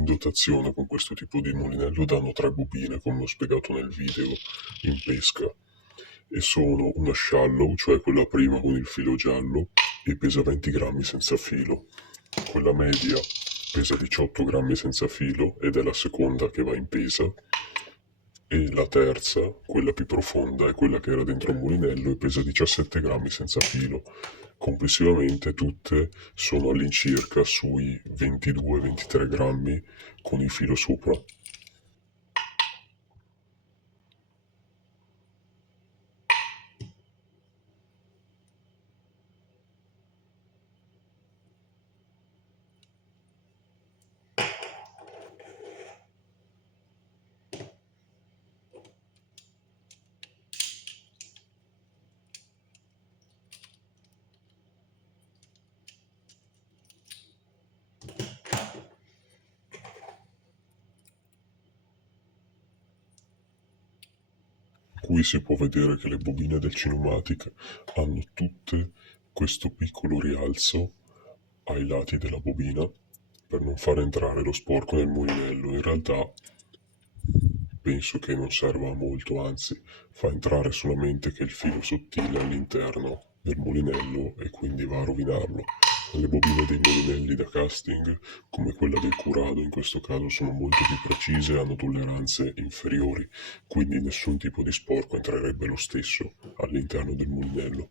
In dotazione con questo tipo di mulinello danno 3 bobine, come ho spiegato nel video in pesca, e sono una shallow, cioè quella prima con il filo giallo, e pesa 20 grammi senza filo. Quella media pesa 18 grammi senza filo ed è la seconda che va in pesa, e la terza, quella più profonda, è quella che era dentro il mulinello e pesa 17 grammi senza filo. Complessivamente tutte sono all'incirca sui 22-23 grammi con il filo sopra. Qui si può vedere che le bobine del Cinématic hanno tutte questo piccolo rialzo ai lati della bobina per non far entrare lo sporco nel mulinello. In realtà penso che non serva a molto, anzi fa entrare solamente che il filo sottile all'interno del mulinello e quindi va a rovinarlo. Le bobine dei mulinelli da casting, come quella del Curado in questo caso, sono molto più precise e hanno tolleranze inferiori, quindi nessun tipo di sporco entrerebbe lo stesso all'interno del mulinello.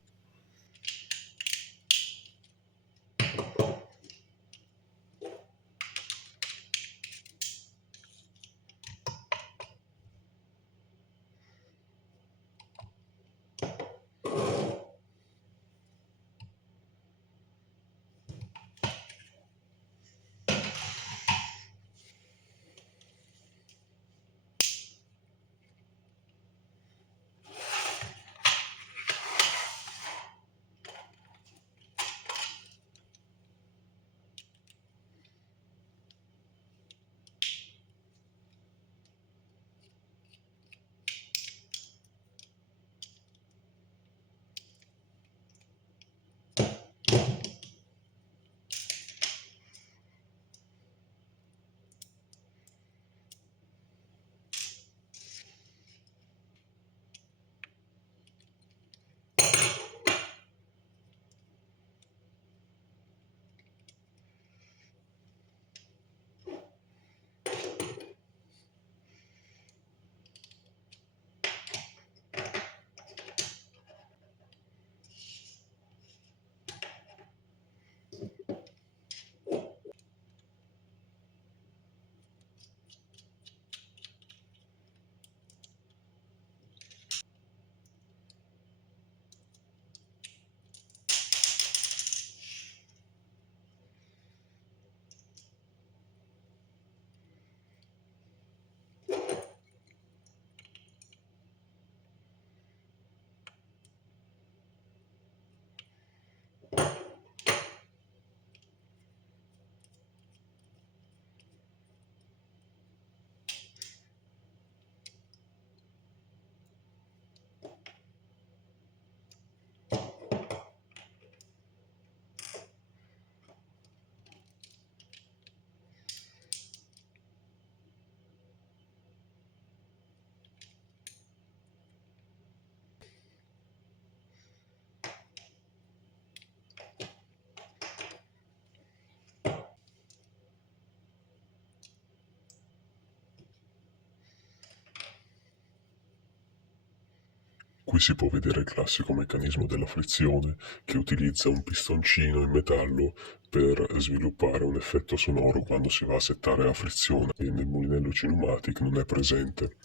Qui si può vedere il classico meccanismo della frizione, che utilizza un pistoncino in metallo per sviluppare un effetto sonoro quando si va a settare la frizione, e nel mulinello Cinématic non è presente.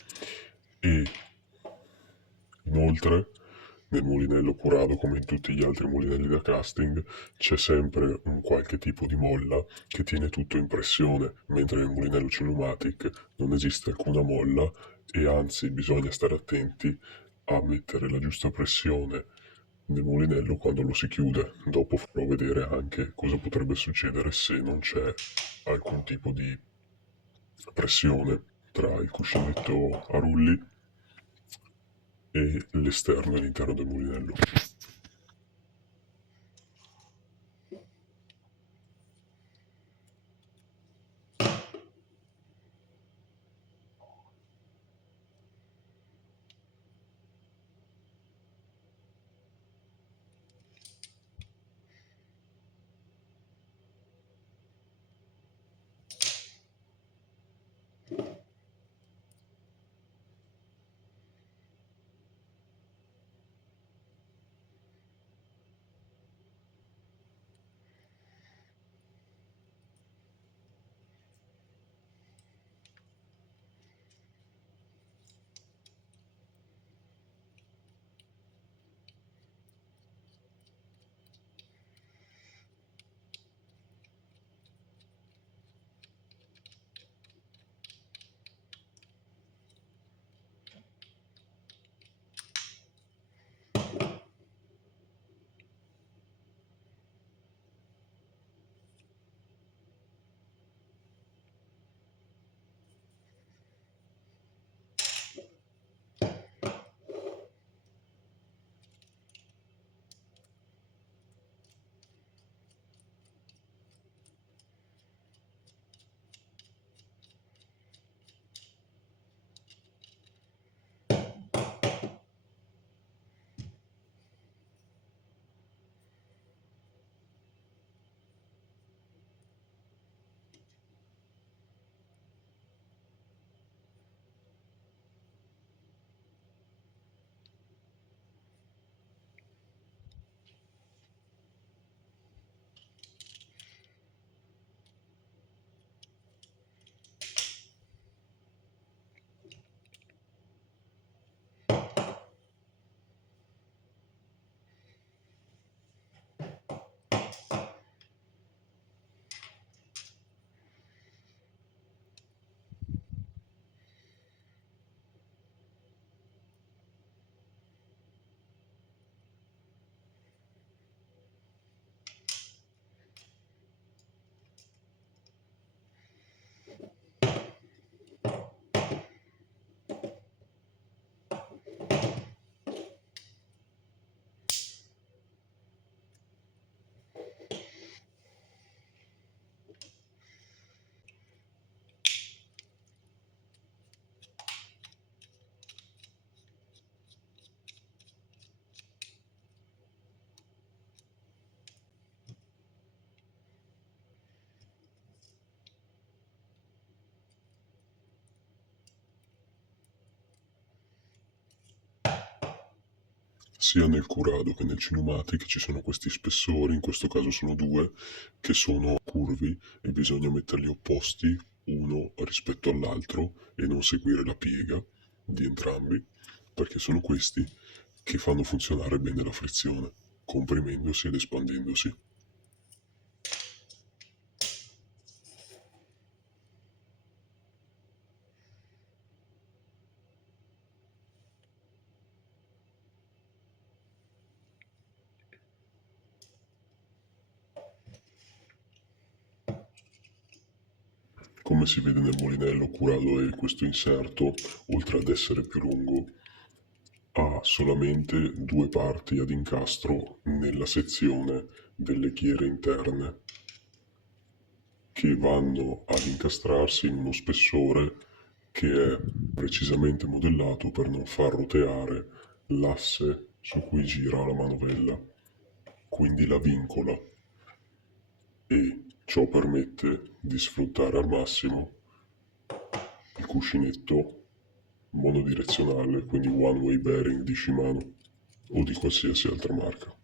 E inoltre nel mulinello Curado, come in tutti gli altri mulinelli da casting, c'è sempre un qualche tipo di molla che tiene tutto in pressione, mentre nel mulinello Cinématic non esiste alcuna molla, e anzi bisogna stare attenti a mettere la giusta pressione nel mulinello quando lo si chiude. Dopo farò vedere anche cosa potrebbe succedere se non c'è alcun tipo di pressione tra il cuscinetto a rulli e l'esterno all'interno del mulinello. sia nel Curado che nel Cinematic ci sono questi spessori, in questo caso sono due, che sono curvi e bisogna metterli opposti uno rispetto all'altro e non seguire la piega di entrambi, perché sono questi che fanno funzionare bene la frizione, comprimendosi ed espandendosi. Come si vede nel molinello curato è questo inserto, oltre ad essere più lungo, ha solamente due parti ad incastro nella sezione delle ghiere interne che vanno ad incastrarsi in uno spessore che è precisamente modellato per non far roteare l'asse su cui gira la manovella, quindi la vincola, e ciò permette di sfruttare al massimo il cuscinetto monodirezionale, quindi one way bearing di Shimano o di qualsiasi altra marca.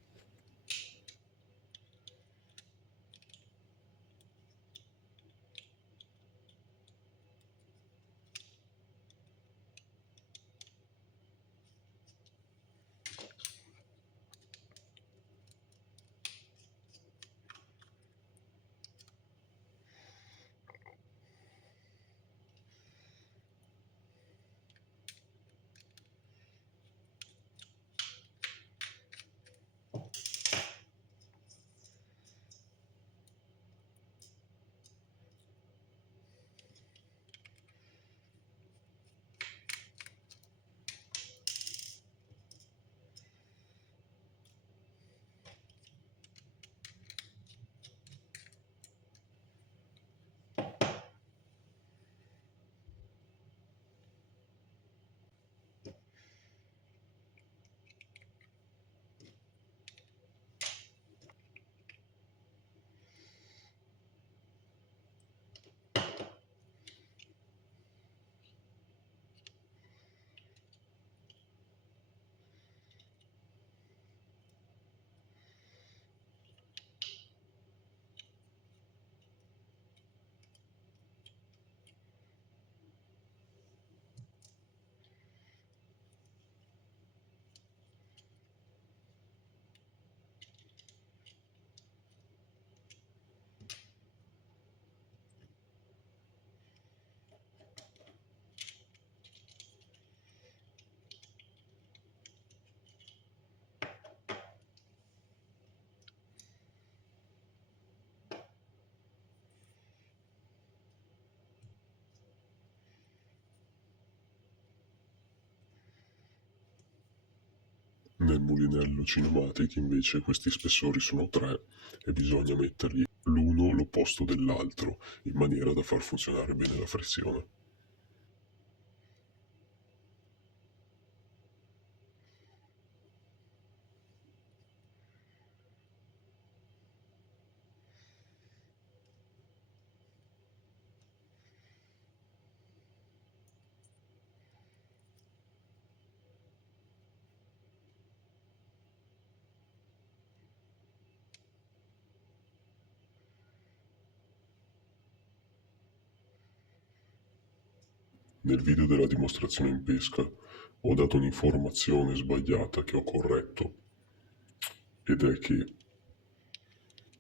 Nel mulinello Cinematic invece questi spessori sono tre e bisogna metterli l'uno all'opposto dell'altro in maniera da far funzionare bene la frizione. Nel video della dimostrazione in pesca ho dato un'informazione sbagliata che ho corretto, ed è che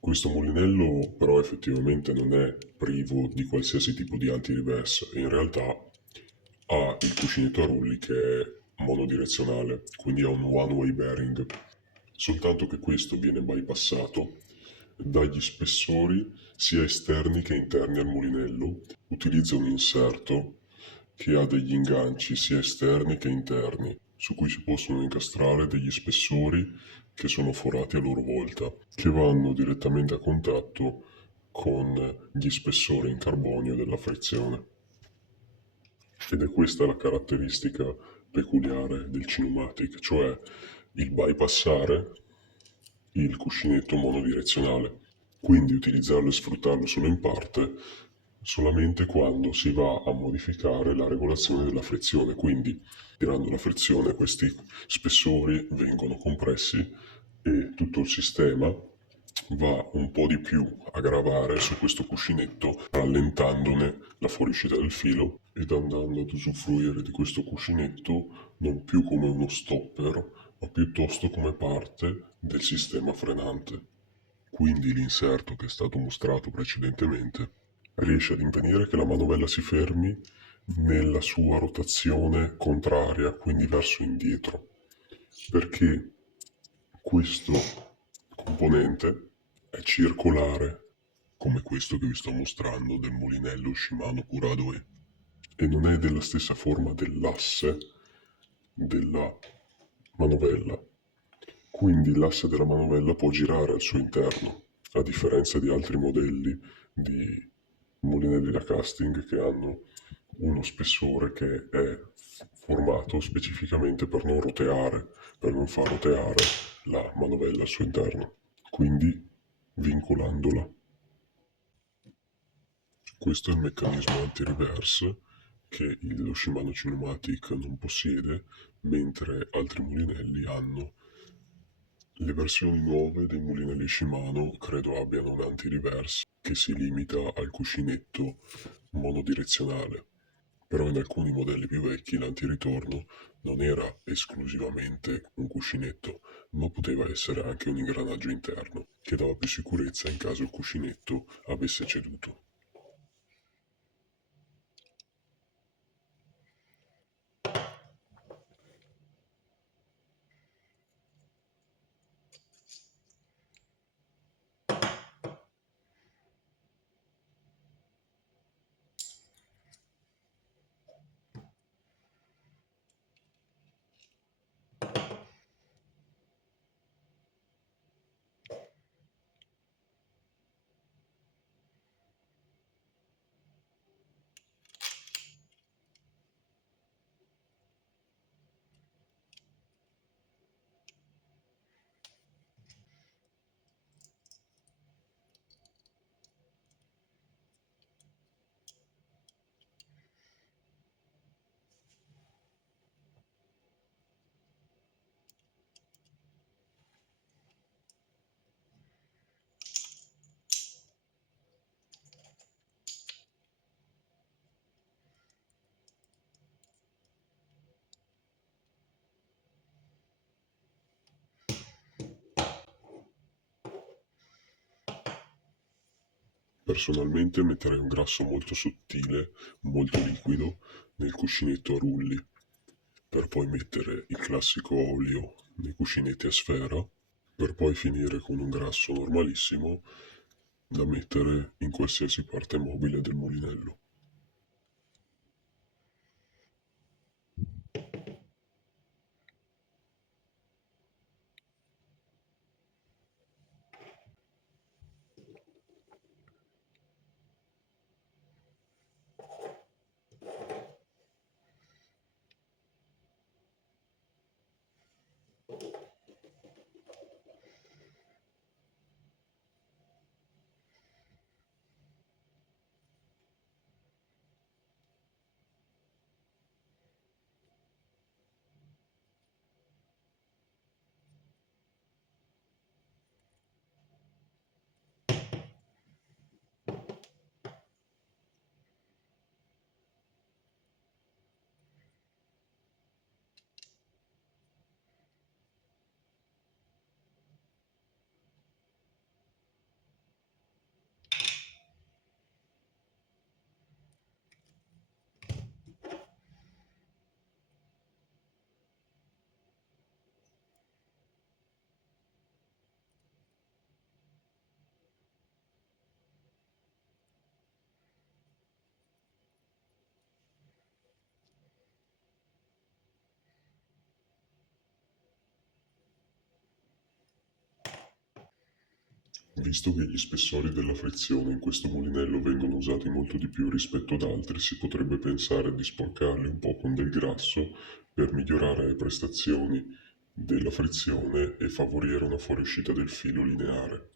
questo mulinello però effettivamente non è privo di qualsiasi tipo di anti-reverse, in realtà ha il cuscinetto a rulli che è monodirezionale, quindi ha un one-way bearing, soltanto che questo viene bypassato dagli spessori sia esterni che interni al mulinello. Utilizza un inserto che ha degli inganci sia esterni che interni, su cui si possono incastrare degli spessori che sono forati a loro volta, che vanno direttamente a contatto con gli spessori in carbonio della frizione. Ed è questa la caratteristica peculiare del Cinematic, cioè il bypassare il cuscinetto monodirezionale, quindi utilizzarlo e sfruttarlo solo in parte solamente quando si va a modificare la regolazione della frizione, quindi tirando la frizione questi spessori vengono compressi e tutto il sistema va un po' di più a gravare su questo cuscinetto, rallentandone la fuoriuscita del filo ed andando ad usufruire di questo cuscinetto non più come uno stopper, ma piuttosto come parte del sistema frenante. Quindi l'inserto che è stato mostrato precedentemente riesce ad impedire che la manovella si fermi nella sua rotazione contraria, quindi verso indietro, perché questo componente è circolare, come questo che vi sto mostrando del mulinello Shimano Curado e non è della stessa forma dell'asse della manovella. Quindi l'asse della manovella può girare al suo interno, a differenza di altri modelli di mulinelli da casting che hanno uno spessore che è formato specificamente per non roteare, per non far roteare la manovella al suo interno, quindi vincolandola. Questo è il meccanismo anti-reverse che lo Shimano Cinematic non possiede, mentre altri mulinelli hanno. Le versioni nuove dei mulinelli Shimano credo abbiano un anti-reverse che si limita al cuscinetto monodirezionale, però in alcuni modelli più vecchi l'antiritorno non era esclusivamente un cuscinetto, ma poteva essere anche un ingranaggio interno che dava più sicurezza in caso il cuscinetto avesse ceduto. Personalmente metterei un grasso molto sottile, molto liquido, nel cuscinetto a rulli, per poi mettere il classico olio nei cuscinetti a sfera, per poi finire con un grasso normalissimo da mettere in qualsiasi parte mobile del mulinello. Visto che gli spessori della frizione in questo mulinello vengono usati molto di più rispetto ad altri, si potrebbe pensare di sporcarli un po' con del grasso per migliorare le prestazioni della frizione e favorire una fuoriuscita del filo lineare.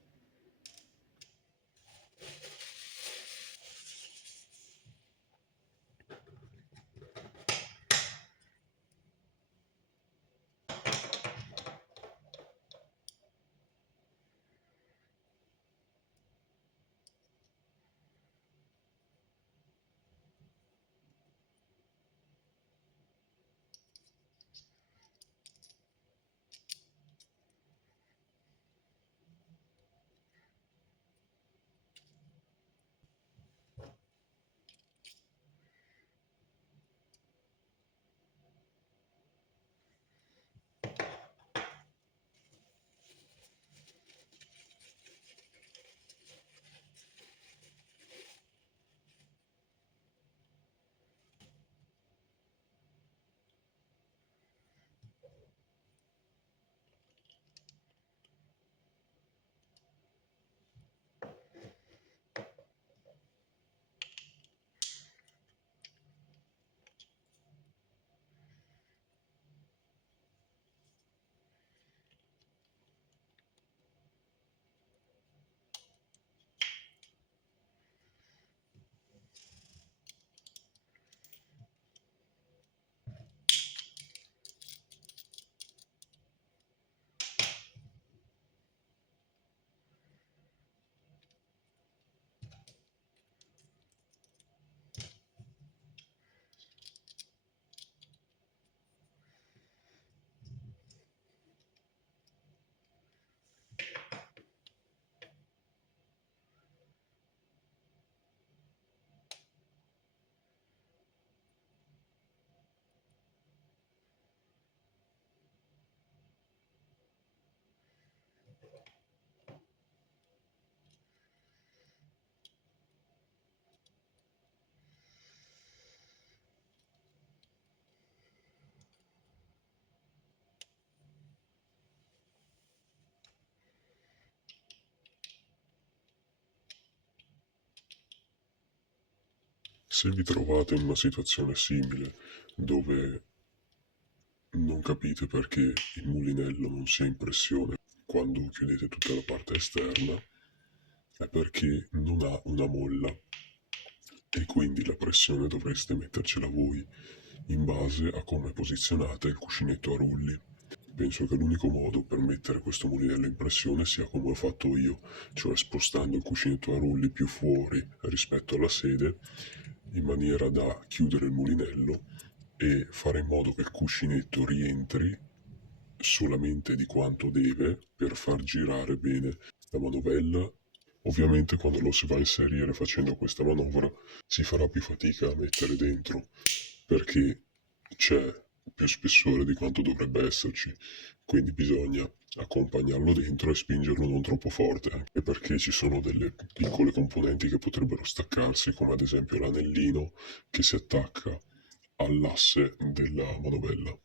Se vi trovate in una situazione simile dove non capite perché il mulinello non sia in pressione quando chiudete tutta la parte esterna, è perché non ha una molla e quindi la pressione dovreste mettercela voi in base a come posizionate il cuscinetto a rulli. Penso che l'unico modo per mettere questo mulinello in pressione sia come ho fatto io, cioè spostando il cuscinetto a rulli più fuori rispetto alla sede, in maniera da chiudere il mulinello e fare in modo che il cuscinetto rientri solamente di quanto deve per far girare bene la manovella. Ovviamente quando lo si va a inserire facendo questa manovra si farà più fatica a mettere dentro perché c'è più spessore di quanto dovrebbe esserci, quindi bisogna accompagnarlo dentro e spingerlo non troppo forte, anche perché ci sono delle piccole componenti che potrebbero staccarsi, come ad esempio l'anellino che si attacca all'asse della manovella.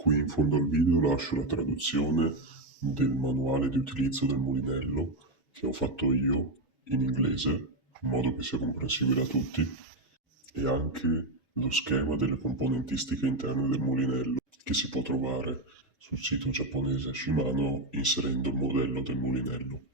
Qui in fondo al video lascio la traduzione del manuale di utilizzo del mulinello che ho fatto io in inglese, in modo che sia comprensibile a tutti, e anche lo schema delle componentistiche interne del mulinello che si può trovare sul sito giapponese Shimano inserendo il modello del mulinello.